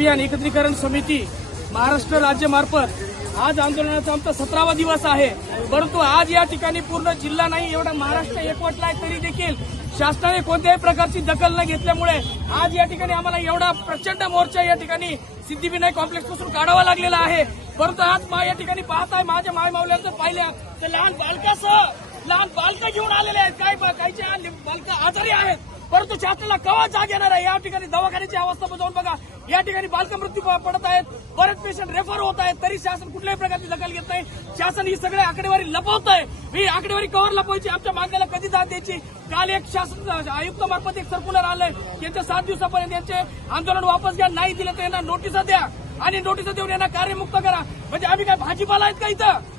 अभियान एकत्रीकरण समिती महाराष्ट्र राज्यामार्फत आज आंदोलनाचा आमचा 17वा दिवस आहे। परंतु आज या ठिकाणी पूर्ण जिल्हा नाही एवढा महाराष्ट्र एकवटला आहे तरी देखील शासनाने कोणत्याही प्रकारची दखल न घेतल्यामुळे आज या ठिकाणी आम्हाला एवढा प्रचंड मोर्चा या ठिकाणी सिद्धिविनायक कॉम्प्लेक्स पासून काढावा लागलेला आहे। परंतु आज या ठिकाणी पाहताय माझ्या मायमावल्यांचं पाहिलं तर लहान बालकं घेऊन आलेले आहेत। काहीचे बालकं आजारी आहेत, परंतु शासनाला केव्हा जाग येणार आहे? या ठिकाणी दवाखान्याची अवस्था बघून बघा, या ठिकाणी बालक मृत्यू पडत आहेत, बरेच पेशंट रेफर होत आहेत, तरी शासन कुठल्याही प्रकारची दखल घेत नाही। शासन ही सगळी आकडेवारी लपवत आहे। ही आकडेवारी कव्हर लपवायची, आमच्या मागण्याला कधी जाग द्यायची? काल एक शासन आयुक्त मार्फत एक सर्क्युलर आलंय की यांच्या 7 दिवसापर्यंत यांचे आंदोलन वापस घ्या, नाही दिलं तर यांना नोटिसा द्या आणि नोटिसा देऊन यांना कार्यमुक्त करा। म्हणजे आम्ही काय भाजीपाला आहेत का इथं?